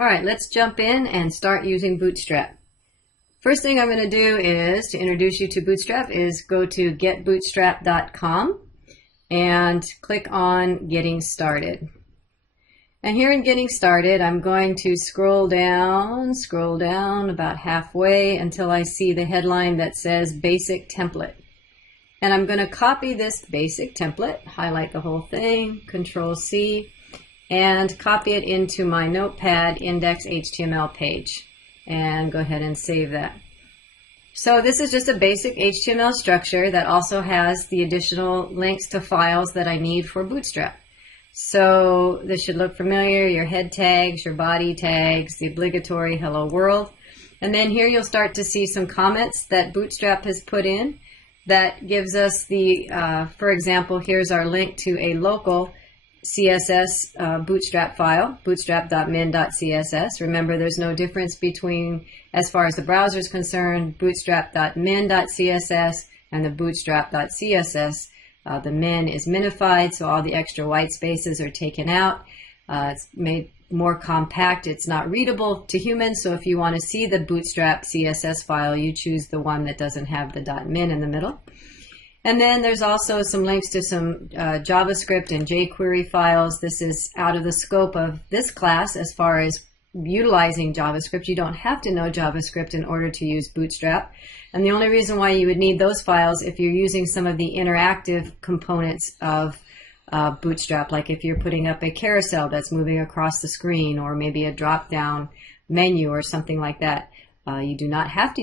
All right, let's jump in and start using Bootstrap. First thing I'm going to do is to introduce you to Bootstrap is go to getbootstrap.com and click on Getting Started. And here in Getting Started, I'm going to scroll down about halfway until I see the headline that says Basic Template. And I'm going to copy this basic template, highlight the whole thing, Control-C, and copy it into my Notepad index.html page. And go ahead and save that. So this is just a basic HTML structure that also has the additional links to files that I need for Bootstrap. So this should look familiar, your head tags, your body tags, the obligatory hello world. And then here you'll start to see some comments that Bootstrap has put in that gives us the, for example, here's our link to a local CSS Bootstrap file, bootstrap.min.css. Remember, there's no difference between, as far as the browser is concerned, bootstrap.min.css and the bootstrap.css. The min is minified, so all the extra white spaces are taken out. It's made more compact. It's not readable to humans, so if you want to see the Bootstrap CSS file, you choose the one that doesn't have the .min in the middle. And then there's also some links to some JavaScript and jQuery files. This is out of the scope of this class as far as utilizing JavaScript. You don't have to know JavaScript in order to use Bootstrap. And the only reason why you would need those files if you're using some of the interactive components of Bootstrap, like if you're putting up a carousel that's moving across the screen, or maybe a drop-down menu or something like that. You do not have to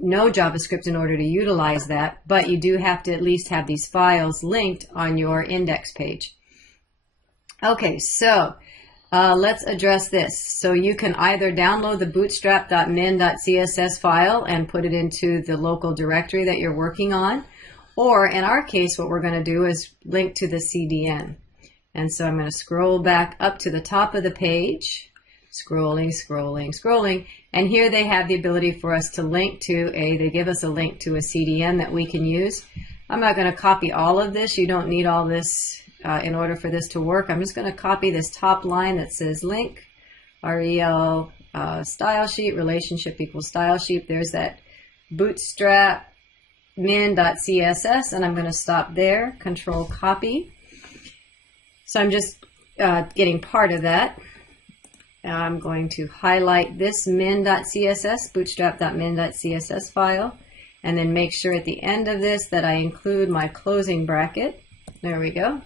know JavaScript in order to utilize that, but you do have to at least have these files linked on your index page. Okay, so let's address this. So you can either download the bootstrap.min.css file and put it into the local directory that you're working on, or in our case, what we're going to do is link to the CDN. And so I'm going to scroll back up to the top of the page. Scrolling, and here they have the ability for us to link to they give us a link to a CDN that we can use. I'm not going to copy all of this. You don't need all this in order for this to work. I'm just going to copy this top line that says link, rel style sheet, relationship equals style sheet. There's that bootstrap min.css, and I'm going to stop there, Control copy. So I'm just getting part of that. I'm going to highlight this min.css, bootstrap.min.css file, and then make sure at the end of this that I include my closing bracket. There we go.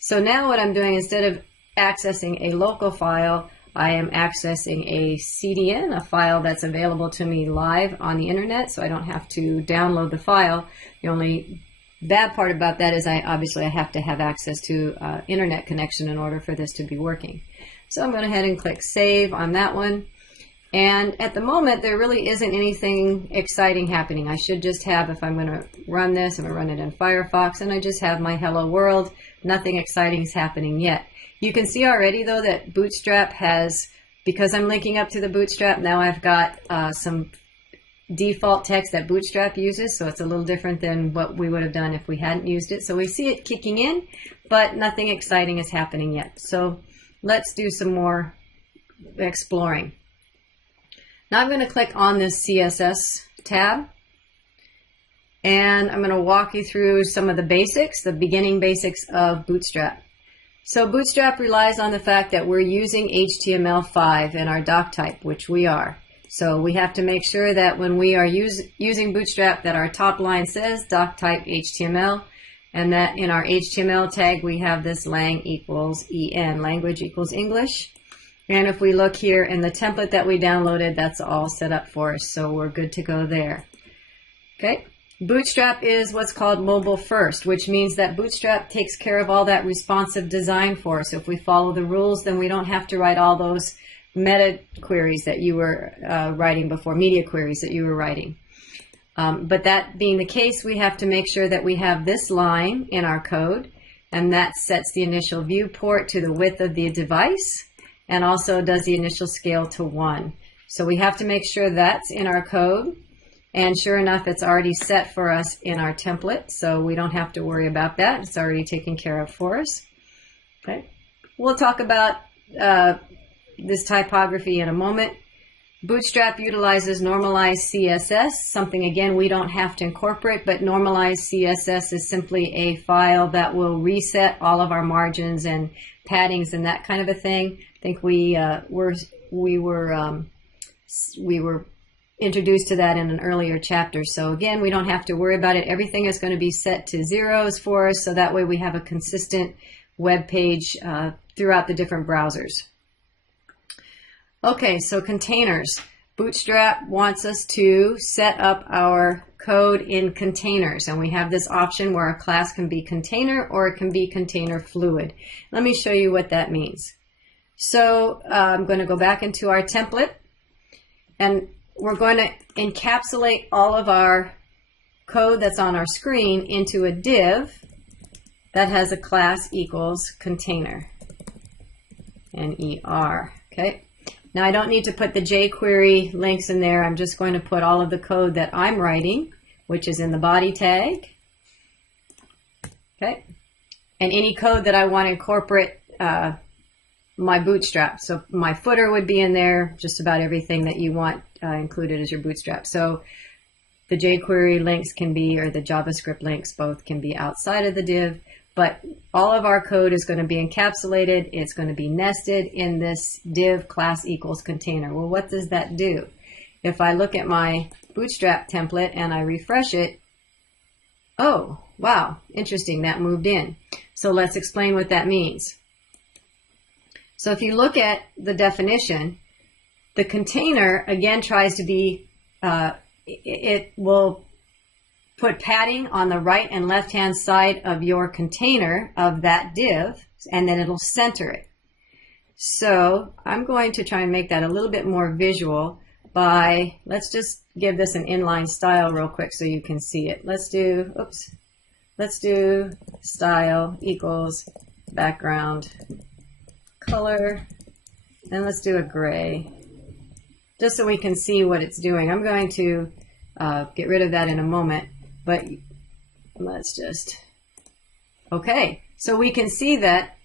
So now what I'm doing, instead of accessing a local file, I am accessing a CDN, a file that's available to me live on the internet, so I don't have to download the file. The only bad part about that is I have to have access to internet connection in order for this to be working. So I'm going to go ahead and click Save on that one. And at the moment, there really isn't anything exciting happening. I should just have, if I'm going to run this, I'm going to run it in Firefox, and I just have my hello world. Nothing exciting is happening yet. You can see already, though, that Bootstrap has, because I'm linking up to the Bootstrap, now I've got some default text that Bootstrap uses, so it's a little different than what we would have done if we hadn't used it. So we see it kicking in, but nothing exciting is happening yet. So let's do some more exploring. Now I'm going to click on this CSS tab, and I'm going to walk you through some of the basics, the beginning basics of Bootstrap. So Bootstrap relies on the fact that we're using HTML5 in our doc type, which we are. So we have to make sure that when we are using Bootstrap that our top line says doc type HTML, and that in our HTML tag we have this lang equals EN, language equals English. And if we look here in the template that we downloaded, that's all set up for us, so we're good to go there. Okay, Bootstrap is what's called mobile first, which means that Bootstrap takes care of all that responsive design for us. If we follow the rules, then we don't have to write all those meta queries that you were writing before, media queries that you were writing. But that being the case, we have to make sure that we have this line in our code, and that sets the initial viewport to the width of the device, and also does the initial scale to 1. So we have to make sure that's in our code, and sure enough, it's already set for us in our template, so we don't have to worry about that. It's already taken care of for us. Okay, we'll talk about this typography in a moment. Bootstrap utilizes Normalized CSS, something again we don't have to incorporate, but Normalized CSS is simply a file that will reset all of our margins and paddings and that kind of a thing. I think we were introduced to that in an earlier chapter. So again, we don't have to worry about it. Everything is going to be set to zeros for us, so that way we have a consistent web page throughout the different browsers. Okay, so containers. Bootstrap wants us to set up our code in containers, and we have this option where a class can be container or it can be container fluid. Let me show you what that means. So I'm going to go back into our template, and we're going to encapsulate all of our code that's on our screen into a div that has a class equals container, N-E-R, okay? Now I don't need to put the jQuery links in there. I'm just going to put all of the code that I'm writing, which is in the body tag, okay? And any code that I want to incorporate my Bootstrap. So my footer would be in there, just about everything that you want included as your Bootstrap. So the jQuery links can be, or the JavaScript links, both can be outside of the div, but all of our code is going to be encapsulated. It's going to be nested in this div class equals container. Well, what does that do? If I look at my Bootstrap template and I refresh it, oh, wow, interesting, that moved in. So let's explain what that means. So if you look at the definition, the container again tries to be, it will put padding on the right and left hand side of your container of that div, and then it'll center it. So I'm going to try and make that a little bit more visual by, let's just give this an inline style real quick so you can see it. Let's do style equals background color, and let's do a gray, just so we can see what it's doing. I'm going to get rid of that in a moment, but let's just, okay, so we can see that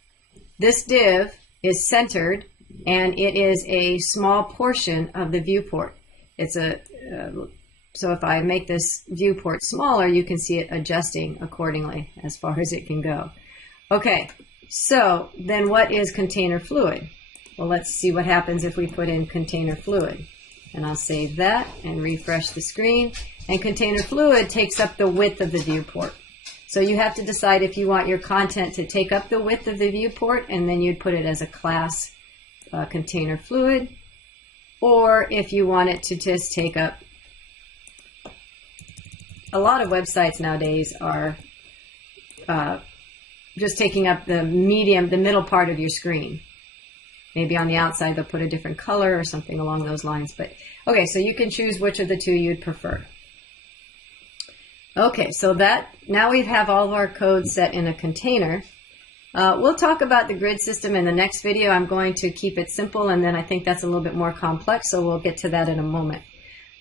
this div is centered and it is a small portion of the viewport. It's a so if I make this viewport smaller, you can see it adjusting accordingly as far as it can go. Okay, so then what is container fluid? Well, let's see what happens if we put in container fluid. And I'll save that and refresh the screen. And container fluid takes up the width of the viewport. So you have to decide if you want your content to take up the width of the viewport, and then you'd put it as a class container fluid, or if you want it to just take up. A lot of websites nowadays are just taking up the middle part of your screen. Maybe on the outside they'll put a different color or something along those lines. But okay, so you can choose which of the two you'd prefer. Okay, so now we have all of our code set in a container. We'll talk about the grid system in the next video. I'm going to keep it simple, and then I think that's a little bit more complex, so we'll get to that in a moment.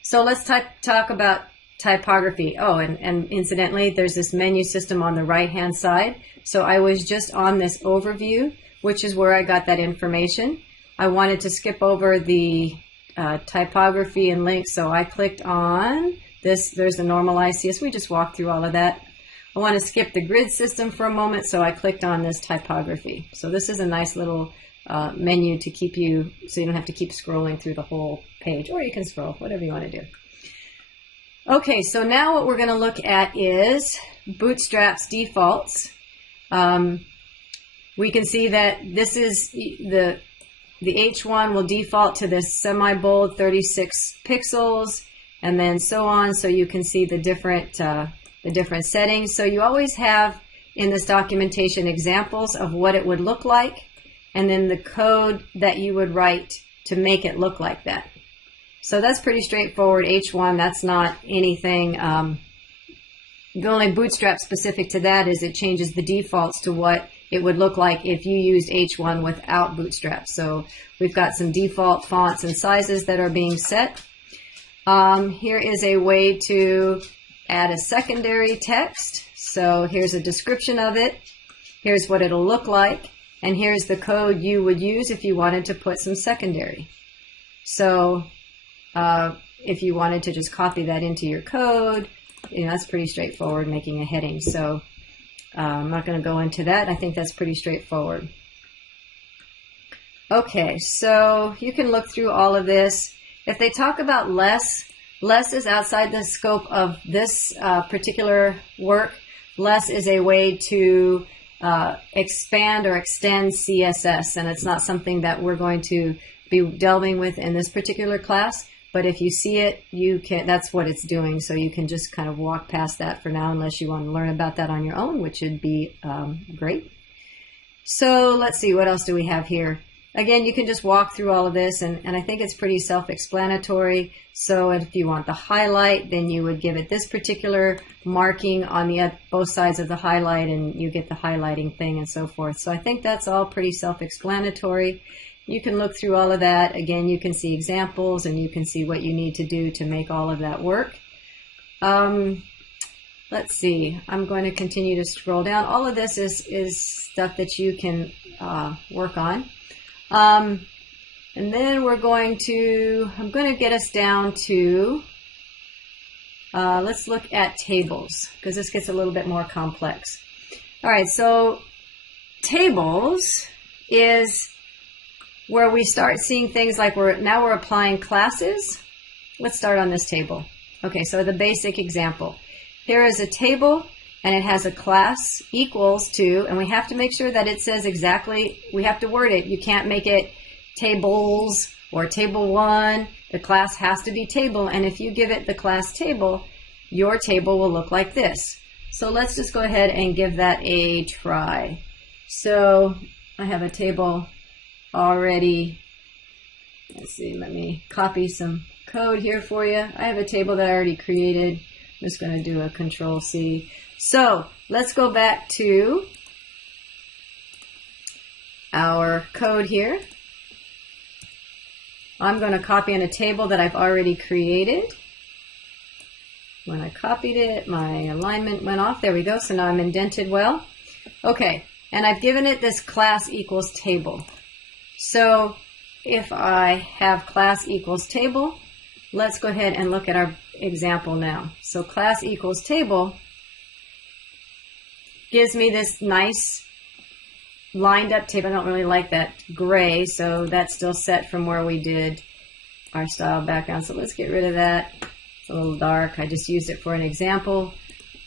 So let's talk about typography. Oh, and incidentally, there's this menu system on the right-hand side. So I was just on this overview, which is where I got that information. I wanted to skip over the typography and links, so I clicked on this. There's the Normalized CSS. We just walked through all of that. I want to skip the grid system for a moment, so I clicked on this typography. So this is a nice little menu to keep you, so you don't have to keep scrolling through the whole page, or you can scroll, whatever you want to do. Okay, so now what we're going to look at is Bootstrap's defaults. We can see that this is the H1 will default to this semi-bold 36 pixels, and then so on. So you can see the different settings. So you always have in this documentation examples of what it would look like, and then the code that you would write to make it look like that. So that's pretty straightforward. H1, that's not anything. The only Bootstrap specific to that is it changes the defaults to what it would look like if you used H1 without Bootstrap. So we've got some default fonts and sizes that are being set. Here is a way to add a secondary text. So here's a description of it. Here's what it'll look like. And here's the code you would use if you wanted to put some secondary. So if you wanted to just copy that into your code, that's pretty straightforward, making a heading. So I'm not going to go into that. I think that's pretty straightforward. Okay, so you can look through all of this. If they talk about less is outside the scope of this particular work. Less is a way to expand or extend CSS, and it's not something that we're going to be delving with in this particular class. But if you see it, that's what it's doing. So you can just kind of walk past that for now, unless you want to learn about that on your own, which would be great. So let's see, what else do we have here? Again, you can just walk through all of this, and I think it's pretty self-explanatory. So if you want the highlight, then you would give it this particular marking on both sides of the highlight, and you get the highlighting thing and so forth. So I think that's all pretty self-explanatory. You can look through all of that. Again, you can see examples, and you can see what you need to do to make all of that work. Let's see. I'm going to continue to scroll down. All of this is stuff that you can work on. And then I'm going to get us down to, let's look at tables, because this gets a little bit more complex. All right, so tables is where we start seeing things like now we're applying classes. Let's start on this table. Okay, so the basic example. Here is a table, and it has a class equals to, and we have to make sure that it says exactly, we have to word it. You can't make it tables or table 1. The class has to be table, and if you give it the class table, your table will look like this. So let's just go ahead and give that a try. So I have a table already. Let's see, let me copy some code here for you. I have a table that I already created. I'm just going to do a Control-C. So let's go back to our code here. I'm going to copy in a table that I've already created. When I copied it, my alignment went off. There we go. So now I'm indented well. Okay, and I've given it this class equals table. So if I have class equals table, let's go ahead and look at our example now. So class equals table gives me this nice lined up table. I don't really like that gray, so that's still set from where we did our style background. So let's get rid of that. It's a little dark. I just used it for an example.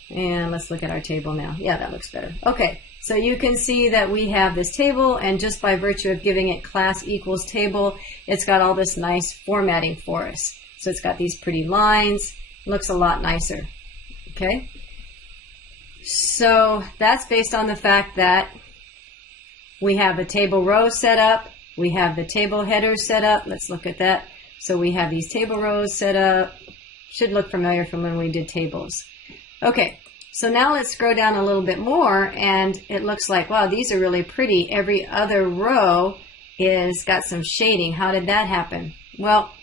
And let's look at our table now. Yeah, that looks better. Okay, so you can see that we have this table, and just by virtue of giving it class equals table, it's got all this nice formatting for us. So it's got these pretty lines. Looks a lot nicer. Okay? So that's based on the fact that we have a table row set up. We have the table headers set up. Let's look at that. So we have these table rows set up. Should look familiar from when we did tables. Okay, so now let's scroll down a little bit more, and it looks like, wow, these are really pretty. Every other row is got some shading. How did that happen? Well,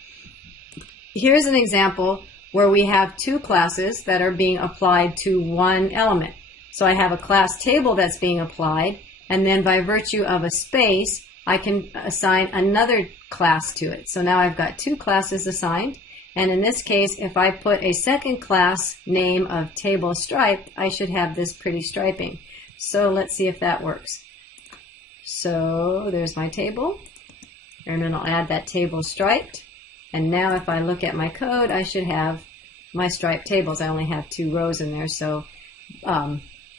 here's an example where we have two classes that are being applied to one element. So I have a class table that's being applied, and then by virtue of a space, I can assign another class to it. So now I've got two classes assigned, and in this case, if I put a second class name of table striped, I should have this pretty striping. So let's see if that works. So there's my table, and then I'll add that table striped. And now if I look at my code, I should have my striped tables. I only have 2 rows in there, so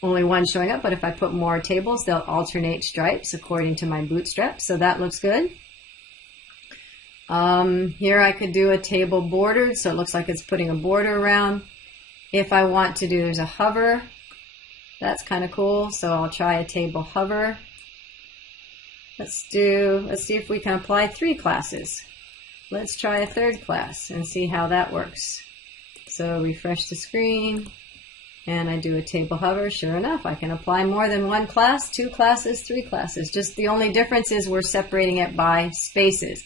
only one showing up. But if I put more tables, they'll alternate stripes according to my Bootstrap. So that looks good. Here I could do a table bordered, so it looks like it's putting a border around. If I want to do, there's a hover. That's kind of cool, so I'll try a table hover. Let's see if we can apply 3 classes. Let's try a 3rd class and see how that works. So refresh the screen, and I do a table hover. Sure enough, I can apply more than 1 class, 2 classes, 3 classes. Just the only difference is we're separating it by spaces.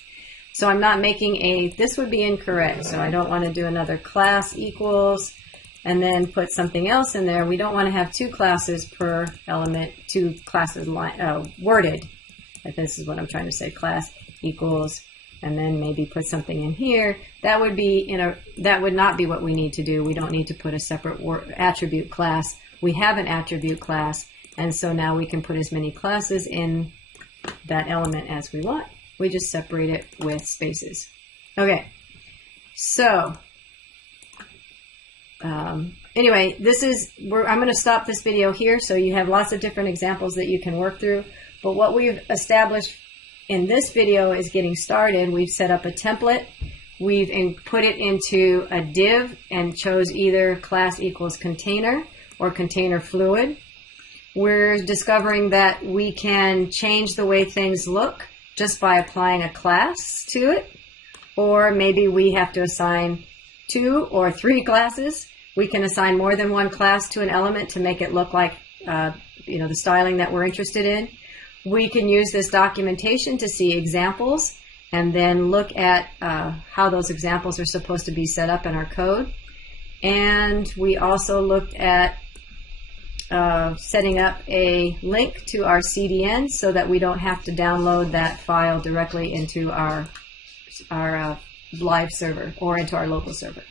So I'm not making this would be incorrect. So I don't want to do another class equals and then put something else in there. We don't want to have 2 classes per element, 2 classes worded. this is what I'm trying to say, class equals, and then maybe put something in here. That would be that would not be what we need to do. We don't need to put a separate attribute class. We have an attribute class, and so now we can put as many classes in that element as we want. We just separate it with spaces. Okay, so anyway, I'm going to stop this video here so you have lots of different examples that you can work through. But what we've established in this video is getting started. We've set up a template. We've put it into a div and chose either class equals container or container fluid. We're discovering that we can change the way things look just by applying a class to it, or maybe we have to assign 2 or 3 classes. We can assign more than one class to an element to make it look like the styling that we're interested in. We can use this documentation to see examples and then look at how those examples are supposed to be set up in our code. And we also looked at setting up a link to our CDN so that we don't have to download that file directly into our live server or into our local server.